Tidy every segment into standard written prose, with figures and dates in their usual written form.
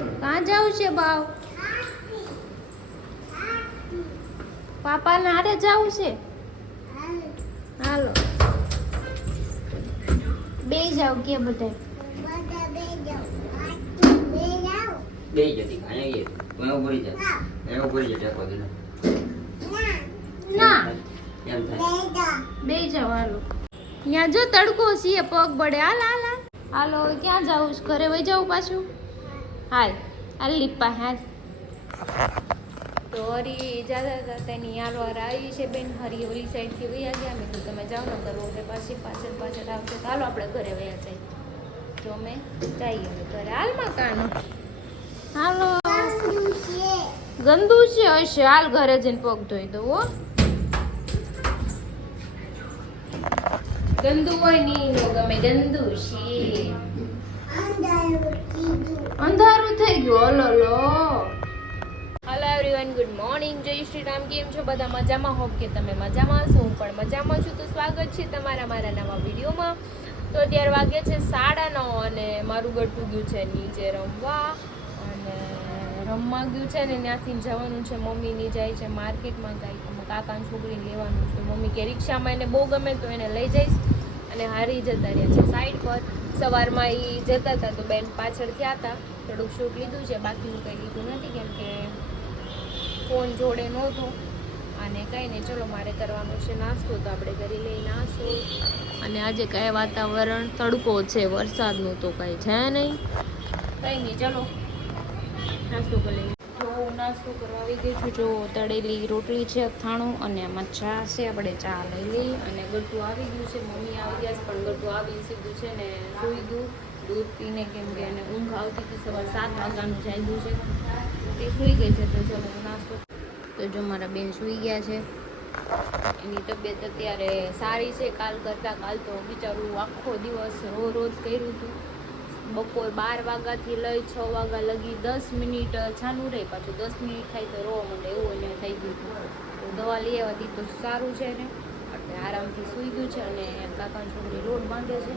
कहाँ जाऊ छे बाव? पापा ने हारे जाऊ छे? हालो बे जाओ के बधाय બે જતી અહીંયા એ હું ઉભરી જા એ ઉભરી જા ટેકો દે ना એમ થાય बे जाओ हालो यहाँ जो तड़को सी पग बड़े हाल हाल हाल हालो क्या जाऊ घरे वही जाऊ पाछू हाल हाल लिप्पा हाल तो हरी ज्यादा करता नहीं यार और आई છે બેન હરી ઓલી સાઈડ થી વયા ગયા મેં તો તમે જાવ ન કરો કે પાછી પાછળ પાછળ આવશે ચાલો આપણે ઘરે વયા જઈએ તો અમે જઈએ ઘરે હાલ મકાનો હાલો ગંદુ છે હશે હાલ ઘરે જઈને પગ ધોઈ દો હો ગંદુ હોય નહીં નો ગમે ગંદુ છે અંધારું થઈ ગયું hello hello everyone good morning જય શ્રી રામ કેમ છો બધા મજામાં હોપ કે તમે મજામાં હશો હું પણ મજામાં છું તો સ્વાગત છે તમારા મારા નવા વિડીયોમાં તો અત્યારે વાગે છે 9:30 અને મારું ગટું ગયું છે નીચે રમવા અને રમવા ગયું છે ને ત્યાંથી જવાનું છે મમ્મીની જાય છે માર્કેટમાં કાંઈ કાકાની છોકરીને લેવાનું છે મમ્મી કે રિક્ષામાં એને બહુ ગમે તો એને લઈ જઈશ અને હારી જતા રહ્યા છે સાઈડ પર સવારમાં એ જતા હતા તો બેન પાછળ થયા હતા થોડુંક શૂટ લીધું છે બાકીનું કંઈ લીધું નથી કેમ કે ફોન જોડે નહોતો અને કંઈ નહીં ચલો મારે કરવાનું છે નાસ્તો તો આપણે કરી લઈએ નાસ્તો અને આજે કાંઈ વાતાવરણ તડકો છે વરસાદનું તો કાંઈ છે નહીં કંઈ નહીં ચલો નાસ્તો કરી લઈએ જો નાસ્તો કરવા આવી ગઈ છું જો તળેલી રોટલી છે અથાણું અને આમાં ચા છે આપણે ચા લઈ લઈએ અને ગટું આવી ગયું છે મમ્મી આવી ગયા પણ ગટું આવી સીધું છે ને સૂઈ ગયું દૂધ પીને કેમ કે એને ઊંઘ આવતી હતી સવાર 7 વાગ્યાનું જાગ્યું છે તે સૂઈ ગઈ છે તો ચલો નાસ્તો તો જો મારા બેન સૂઈ ગયા છે એની તબિયત અત્યારે સારી છે કાલ કરતાં કાલ તો બિચારું આખો દિવસ રોજ કર્યું હતું બપોર 12 વાગ્યાથી લઈ 6 વાગ્યા લગી 10 મિનિટ છાનું રહે પાછું 10 મિનિટ થાય તો રોવા માંડે એવું એને થઈ ગયું તો દવા લઈ આવતી તો સારું છે ને એટલે આરામથી સૂઈ ગયું છે અને કાકાની છોકરી લોટ બાંધે છે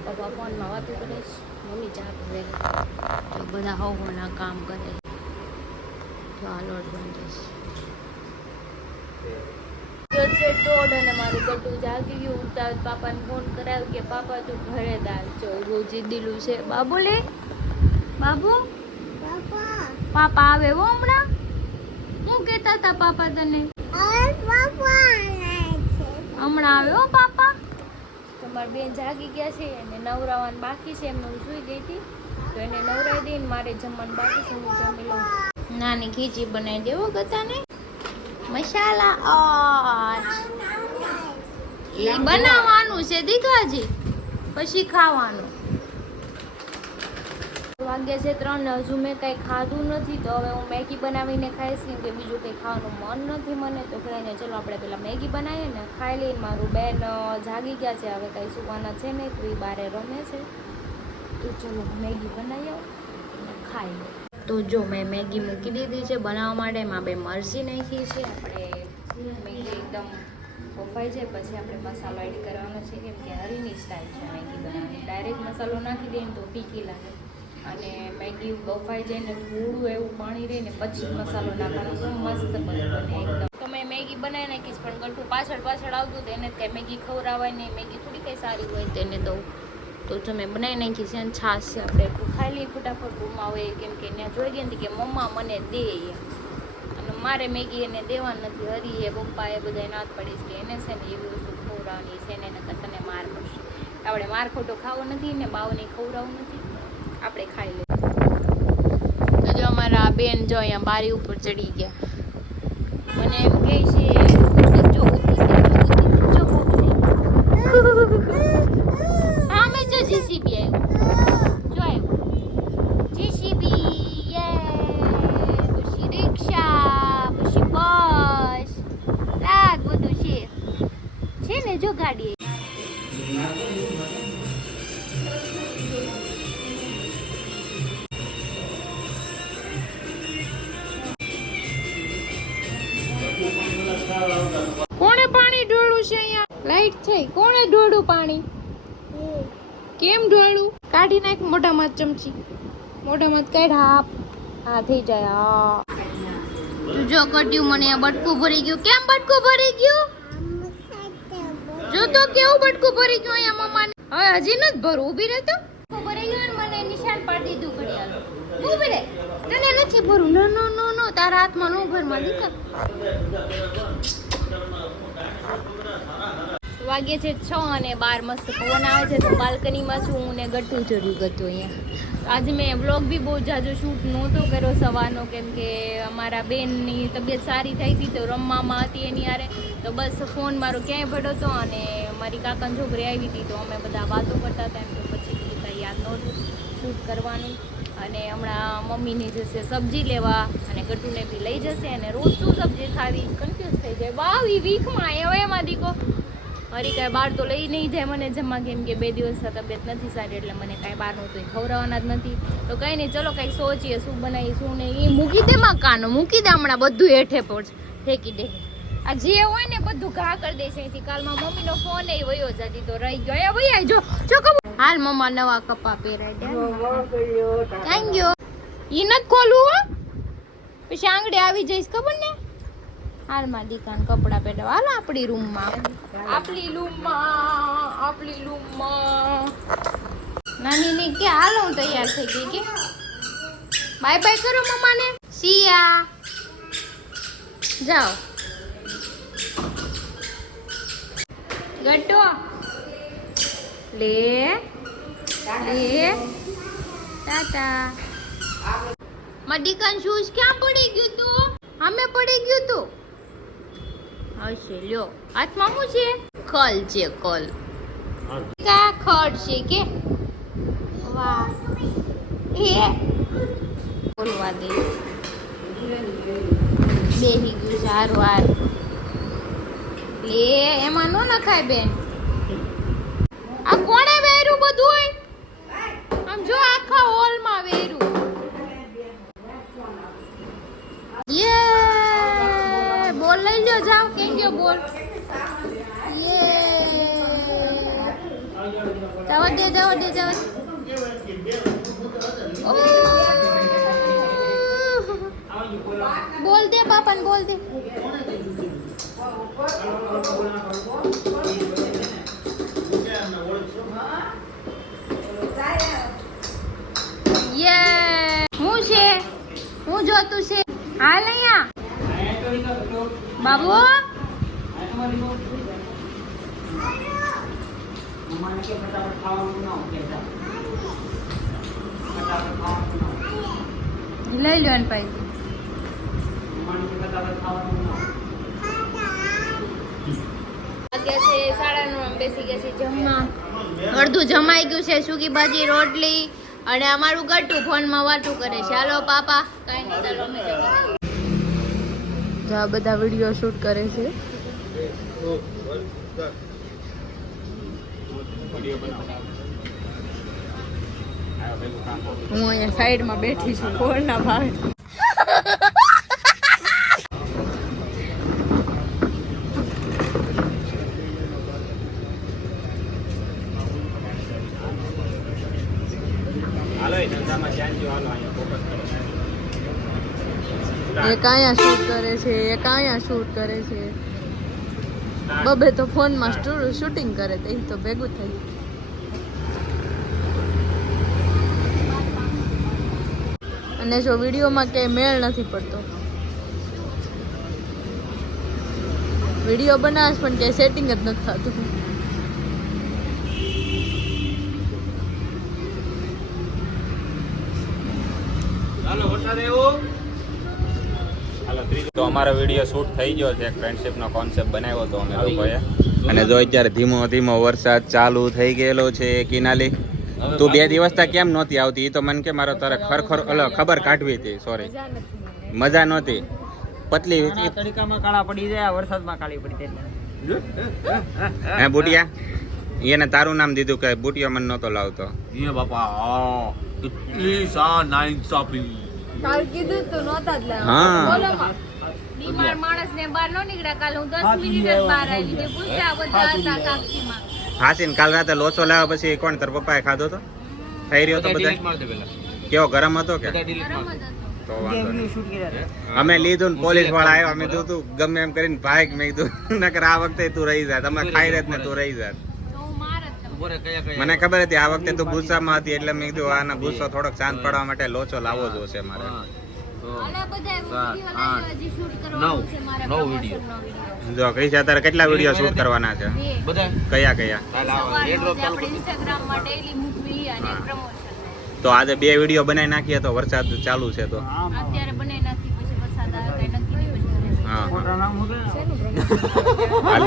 પપ્પા ફોનમાં વાતો કરે છે મમ્મી ચા પીવે તો બધા હવના કામ કરે તો આ લોટ બાંધે છે ટોડ અને મારું ગટું જાગી ગયું ઉઠતા પાપાને ફોન કરાવ્યો કે પાપા તું ઘરે દાલ જો બહુ જીદ્દીલું છે બાબુ લે બાબુ પાપા આવે હો હમણાં હું કહેતા હતા પાપા તને હમણાં આવે હો પાપા તમારી બેન જાગી ગયા છે અને નવરાવાનું બાકી છે એમને હું સૂઈ ગઈ હતી તો એને નવરાવી દઈને મારે જમવાનું બાકી છે હું જમી લઉં નાની ખીચી બનાવી દેવો ગતાને મસાલા એ બનાવવાનું છે દીકરાજી પછી ખાવાનું વાગ્યા છે 3 હજુ મેં કંઈ ખાધું નથી તો હવે હું મેગી બનાવીને ખાઈશ કેમ કે બીજું કંઈ ખાવાનું મન નથી મને તો કહીને ચલો આપણે પેલા મેગી બનાવીએ ને ખાઈ લઈને મારું બેન જાગી ગયા છે હવે કંઈ સુવાના છે ને તો એ બહાર રમે છે તો ચલો મેગી બનાવી આવો અને ખાઈ લો તો જો મેં મેગી મૂકી દીધી છે બનાવવા માટે એમાં બે મરચી નાખી છે આપણે મેગી એકદમ બફાઈ જાય પછી આપણે મસાલો એડ કરવાનો છે કેમ કે હરીની સ્ટાઈલ છે મેગી બનાવવાની ડાયરેક્ટ મસાલો નાખી દઈએ ને તો ફીકી લાગે અને મેગી બફાઈ જાય ને થોડું એવું પાણી રહે ને પછી મસાલો નાખવાનો તો મસ્ત બને એકદમ તો મેં મેગી બનાવી નાખીશ પણ ગટું પાછળ આવતું તો એને કંઈ મેગી ખવડાવાય નહીં મેગી થોડી કંઈ સારી હોય તેને દઉં તો જો મેં બનાવી નાખી છે અને છાશ છે આપણે ખાઈ લઈએ ફટાફટ રૂમમાં આવે કેમ કે ત્યાં જોઈ ગઈ હતી કે મમ્મા મને દે અને મારે મેગી એને દેવા નથી હરી એ પપ્પા એ બધા ના જ પડીશ કે એને છે ને એવી વસ્તુ ખવડાવવાની છે ને એને તને માર પડશે આપણે માર ખોટો ખાવો નથી ને બાવને ખવડાવવું નથી આપણે ખાઈ લઈએ તો જો અમારા બેન જો અહીંયા બારી ઉપર ચડી ગયા મને એમ કહે છે જીસીબી આવ્યું જો આવ્યું જીસીબી પછી રિક્ષા પછી બસ રાત બધું છે ને જો ગાડી કોણે પાણી ઢોળ્યું છે અહીંયા લાઈટ થઈ કોણે ઢોળ્યું પાણી કેમ ઢોળ્યું કાઢી નાખ મોઢામાં ચમચી મોઢામાં કાઢ હા થઈ જાય હા તું જો કટ્યું મને આ બટકું ભરી ગયું કેમ બટકું ભરી ગયું જો તો કેવું બટકું ભરી ગયું અહીંયા મમ્માને હવે હજી નથી ભરું ઊભી રહે તો ભરી ગયું ને મને નિશાન પાડી દીધું ઘડિયાળ ઊભી રહે તને નથી ભરું નો નો નો નો તારા હાથમાં નો ભરમાં દીકર વાગે છે 6 અને 12 મસ્ત પવન આવે છે તો બાલ્કનીમાં છું હું ને ગઠ્ઠું ચડ્યું ગતું અહીંયા આજે મેં વ્લોગ બી બહુ જાજો શૂટ નહોતો કર્યો સવારનો કેમ કે અમારા બેનની તબિયત સારી થઈ હતી તો રમવામાં હતી એની હારે તો બસ ફોન મારો ક્યાંય પડ્યો હતો અને મારી કાકાની છોકરી આવી હતી તો અમે બધા વાતો કરતા હતા એમ તો પછી કંઈ યાદ નહોતું શૂટ કરવાનું અને હમણાં મમ્મીની જશે સબ્જી લેવા અને ગટ્ટુને બી લઈ જશે અને રોજ શું સબ્જી ખાવી કન્ફ્યુઝ થઈ જાય બાવી વીકમાં હવે એમાં દીકો હરી કાંઈ બહાર તો લઈ નહીં જાય મને જમવા કેમ કે 2 દિવસ તબિયત નથી સારી એટલે મને કાંઈ બહારનું તો ખવડાવવાના જ નથી તો કંઈ નહીં ચલો કંઈક સોચીએ શું બનાવીએ શું નહીં એ મૂકી દે માં કાનો મૂકી દે હમણાં બધું હેઠે પડશે ફેંકી દે આ જે હોય ને બધું ઘા કરી દે છે અહીંથી કાલમાં મમ્મીનો ફોન એ વયો જતી તો રહી ગયો એ ભાઈ જો હાલ મમ્મા નવા કપા પહેરાય થેન્ક યુ ઈ નથી ખોલવું હો પછી આંગળી આવી જઈશ ખબર ને હાલમાં દીકાન કપડા પહેરવા હાલ આપણી રૂમમાં નાની ની કે હાલ હું તૈયાર થઈ ગઈ કે બાય બાય કરો મમ્માને સિયા જાઓ ગટ્ટો લે ટાટા મડીકન શૂઝ ક્યાં પડી ગયું તું અમે પડી ગયું તું હશે લ્યો હાથમાં શું છે કલ છે કલ કા ખડ છે કે વાહ એ બોલવા દે બેહી ગયું સારું વાર લે એમાં નો નખાય બેન આ કોણે વેર્યું બધું હોય આમ જો આખા હોલમાં વેર્યું યે બોલ લઈ લ્યો જાઓ કેમ ગયો બોલ યે જાવ દે બોલ દે પાપાને બોલ દે યે હું છે હું જોતું છે હાલ અહીંયા બાબુ લઈ લો ને ભાઈ વાગ્યા છે 9:30 બેસી ગયા છે જમવા અડધું જમાઈ ગયું છે સૂકી ભાજી રોટલી અને અમારું ગટ્ટું ફોનમાં વાતું કરે છે હાલો પાપા કાઈ નહીં ચાલો અમે જમી આ બધા વિડીયો શૂટ કરે છે હું અહીંયા સાઈડમાં બેઠી છું કોળના ભાગ એક અહીંયા શૂટ કરે છે એક અહીંયા શૂટ કરે છે બબે તો ફોનમાં શૂટિંગ કરે તો એ તો ભેગું થઈ અને જો વિડીયોમાં ક્યાંય મેળ નથી પડતો વિડીયો બનાવે પણ ક્યાંય સેટિંગ જ નથી થતું તો અમારો વિડીયો શૂટ થઈ ગયો છે ફ્રેન્ડશિપનો કોન્સેપ્ટ બનાવ્યો હતો અમે લોકોએ અને જો અત્યારે ધીમો ધીમો વરસાદ ચાલુ થઈ ગયેલો છે કિનાલી તું 2 દિવસથી કેમ નહોતી આવતી એ તો મને કે મારો તારે ખબર કાઢવી હતી સોરી મજા નહોતી પતલી તડકામાં કાળા પડી જાય વરસાદમાં કાળી પડી જાય હે બુટિયા એને તારું નામ દીધું કે બુટિયો મને નહોતો લાવતો ये बापा इतनी सा नाइंसाफी કાલ કીધું તો નહોતા જ લાવ્યા હા બોલો માં બીમાર માણસને બહાર નો નીકળ્યા કાલ હું 10 મિનિટ જ બહાર આવી તે પૂછ્યા બધા હતા સાક્ષીમાં હાસીન કાલ રાતે લોચો લાવ્યા પછી કોણ તાર પપ્પાએ ખાધો તો થઈ રહ્યો તો બધા કેવો ગરમ હતો કે બધા delete ગરમ માર. જ હતો. તો વાંધો નહીં. અમે લીધું ને પોલીસ વાળા આવ્યા મેં કીધું તું ગમે એમ કરીને ભાગ મેં કીધું નકર આ વખતે તું રહી જા તમે ખાઈ રહેત ને તું રહી જા તો હું માર જ તમને. ઉભો રે, કયા મને ખબર હતી આ વખતે તું ગુસ્સામાં હતી એટલે મેં કીધું આનો ગુસ્સો થોડોક શાંત પડવા માટે લોચો લાવવો જોશે મારે હા. આલા બધા સાત, વિડીયો આઠ, હજી શૂટ કરવાનું છે મારા નવ promotion વિડીયો. નો વિડીયો. જો કઈ છે અત્યારે કેટલા વિડીયો શૂટ કરવાના છે બે. બધા કયા કયા હાલ આવો. સવારનો Airdrop જે ચાલુ આપણે કરી. Instagram માં daily મૂકવી અને હા. promotion. તો આજે 2 વિડીયો બનાવી નાખીએ તો વરસાદ ચાલુ છે તો અત્યારે બનાવી નાખી પછી વરસાદ આવે કઈ નક્કી નહીં પછી કરે. હા શેનું promotion? હાલ.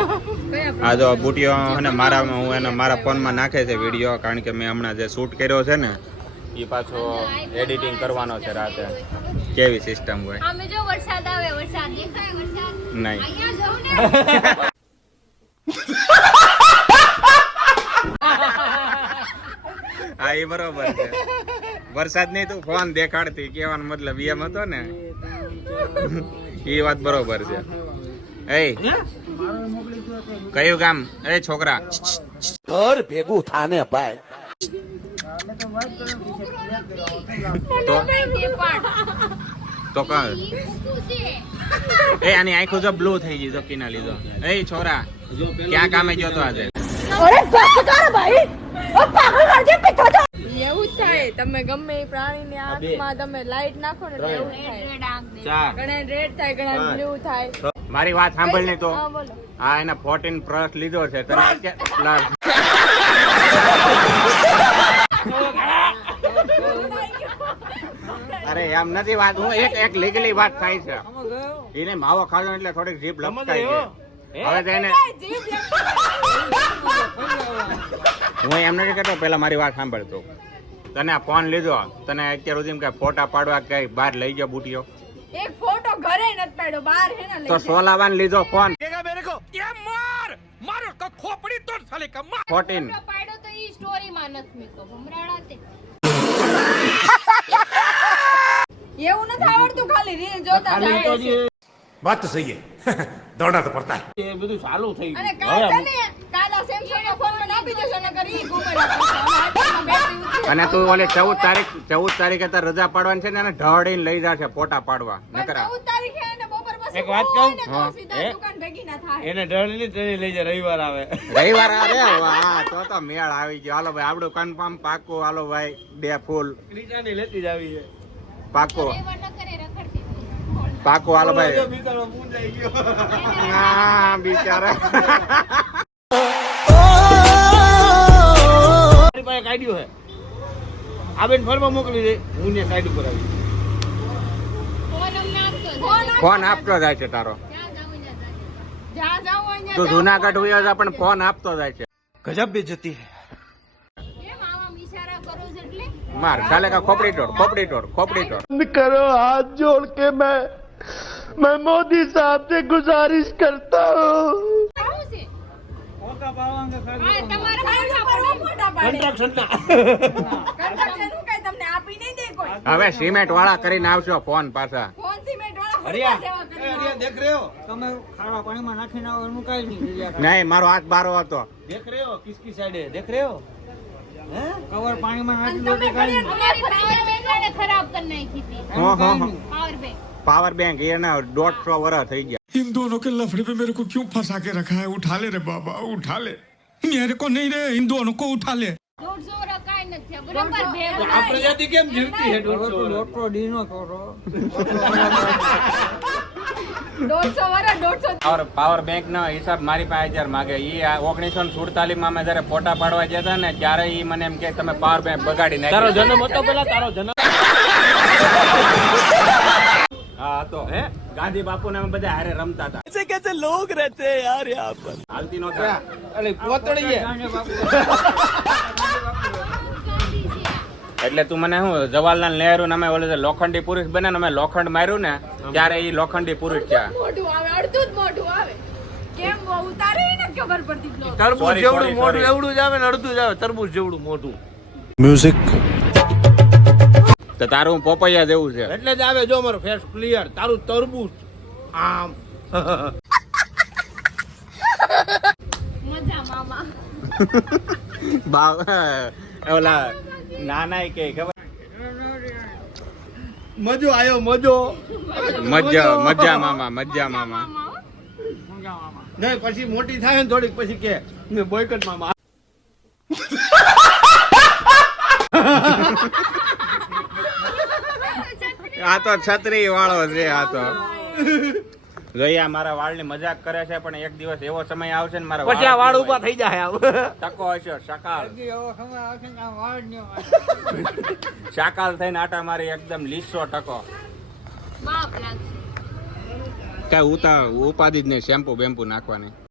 કયા આ જો બુટીઓ અને મારામાં હું એને મારા ફોનમાં નાખે છે વિડીયો કારણ કે મેં હમણાં જે શૂટ કર્યો છે ને એ પાછો એડિટિંગ કરવાનો છે રાતે કેવી સિસ્ટમ હોય આમે જો વરસાદ આવે વરસાદ દેખાય વરસાદ નહીં અહીંયા જાઉં ને હા એ બરોબર છે વરસાદ નહીં તું ફોન દેખાડતી કેવાનો મતલબ એમ હતો ને એ વાત બરોબર છે એ કયું કામ એ છોકરા ઘર ભેગું થાને ભાઈ તો નહીં તે પણ તો કા ઈ કુકુ છે એ આની આંખો જો બ્લુ થઈ ગઈ તો કિના લીધો એ છોરા ક્યાં કામે ગયો તો આજે એવું જ થાય તમે ગમે એ પ્રાણીની આંખમાં તમે લાઈટ નાખો ને એટલે એવું જ થાય રેડ આંખ દે 4 ઘણા રેડ થાય ઘણા બ્લુ થાય મારી વાત સાંભળ ને તો હા બોલો આ એને 14 પ્લસ લીધો છે તને અરે એમ નથી વાત હું એક લીગલી વાત થાય છે એને માવો ખાધો એટલે થોડીક જીભ લપકાઈ ગઈ હવે તો એને હું એમ નથી કહેતો પેલા મારી વાત સાંભળતો તને આ ફોન લીધો તને અત્યાર સુધી કઈ ફોટા પાડવા કઈ બહાર લઈ ગયો બુટીઓ એક ફોટો ઘરે નથી પાડ્યો બહાર હે ને તો સોલાવાન લીધો ફોન 14 ફોટો પાડ્યો તો ઈ સ્ટોરી માં નથી મૂકો ભમરાડા તે એવું નથી આવડતું ખાલી રીલ જોતા જાય છે बात तो सही है दौड़ना तो पड़ता है એ બધું ચાલુ થઈ અને ગયું કાલ છે ને કાલ આ સેમસંગ નો ફોન મને આપી દેશો નકર ઈ ઘૂમેડા કરશે હાથમાં બેટરી ઉતરી અને તું ઓલે 14 તારીખે તાર રજા પાડવાની છે ને એને ઢળીને લઈ જાશે ફોટા પાડવા નકર 14 તારીખે એને બપોર પછી એક વાત કહું? હોય ને તો હા. સીધા દુકાન ભેગી ના થાય એને ડરલી ટ્રેન લઈ જાય રવિવાર આવે રવિવાર અરે વાહ તો મેળ આવી ગયો હાલો ભાઈ આપણું કન્ફર્મ પાક્કું હાલો ભાઈ 2 ફૂલ ક્રિચાની લેતી જ આવી છે પાક્કું એવા ન કરે રખડતી પાક્કું હાલો ભાઈ બિચારો પૂંજાઈ ગયો હા બિચારા મારી પાસે કાઢ્યું છે આ બેન ફરવા મોકલી દે હું ને કાઢ્યું કરાવી ફોન અમને આપતો ફોન આપતો જાય છે તારો ક્યાં જાવું ત્યાં જાય જ્યાં જાવ અહીંયા તું જુનાગઢ હોય તો પણ ફોન આપતો જાય છે गजब बेइज्जती है કેમ આવા ઈશારા કરો છો એટલે માર ચાલે કા ખોપડી ટોડ करो हाथ जोड़ के मैं मोदी साहब से गुजारिश करता हूँ આવું છે હા તમારે ફોટા પાડે કન્સ્ટ્રક્શનના કન્સ્ટ્રક્શન હું કઈ તમને આપી નહીં દે કોઈ હવે સિમેન્ટ વાળા કરીને આવશો ફોન પાછા ફોન સિમેન્ટ વાળા હરિયા સેવા કરી હરિયા દેખ રહ્યો તમે ખારા પાણીમાં નાખીને આવો એનું કઈ નહીં નહીં મારો હાથ બારો હતો દેખ રહ્યો કિસકી સાઈડે દેખ રહ્યો હે કવર પાણીમાં અને નાખી દો તમે તો ઘડિયાળ અમારી પાવર બેંક એને ખરાબ કરી નાખી હતી હા હા હા પાવર બેંક પાવર બેંક એને 150 વર્ષ થઈ ગયા इन दोनों के लफड़े पे मेरे को क्यों फंसा के रखा है उठा ले रे बाबा उठा ले मेरे को नहीं रे इन दोनों को उठा ले 150 વર્ષ કાંઈ નથી થયા બરાબર ભેગું આ પ્રજાતિ કેમ જીવતી છે હવે તો 150 ડોક્ટર ડીનો કરો 150 વર્ષ 150 પાવર બેંક નો હિસાબ મારી પાસે 1000 માગે ઈ 1947 માં અમે જયારે ફોટા પાડવા ગયા હતા ને ત્યારે ઈ મને એમ કે તમે પાવર બેંક બગાડી તારો નાખ્યો જન્મ હતો પેલા તારો જન્મ હા હતો હે ગાંધી બાપુ ને અમે બધા હારે રમતા હતા ऐसे कैसे लोग रहते हैं यार यहाँ पर હાલતી નહોતા અરે પોતળી છે એટલે તું મને શું જવાહરલાલ નહેરુ ને અમે ઓલે જે લોખંડી પુરુષ બને ને અમે લોખંડ માર્યું ને ત્યારે ઈ લોખંડી પુરુષ છે મોઢું આવે અડધું જ મોઢું આવે કેમ ઉતારે ને ખબર પડતી જ નહોતી. તરબૂચ Sorry, જેવડું sorry, મોઢું sorry. એવડું જ આવે ને અડધું જ આવે તરબૂચ જેવડું મોઢું म्यूजिक તો તારું પોપૈયા જેવું છે એટલે જ આવે જો મારો ફેસ ક્લિયર તારું તરબૂચ આમ મજા મામા બાવ ઓલા નાના કે ખબર મજો આયો મજો મજા મામા નહીં પછી મોટી થાય ને થોડીક પછી કે બોયકટ મામા. આ તો છત્રી વાળો છે આ તો જોયા મારા વાળની મજાક કરે છે પણ એક દિવસ એવો સમય આવશે ને મારા પછી આ વાળ ઉભા થઈ જાય. ટકો હશે સકાલ એવો સમય આવશે ને આ વાળ નહીં હોય. શાકાલ થઈને આટા મારી એકદમ લીસો ટકો બાપ લાગશે. કઈ ઉપાધિ જ નહીં શેમ્પુ બેમ્પુ નાખવાની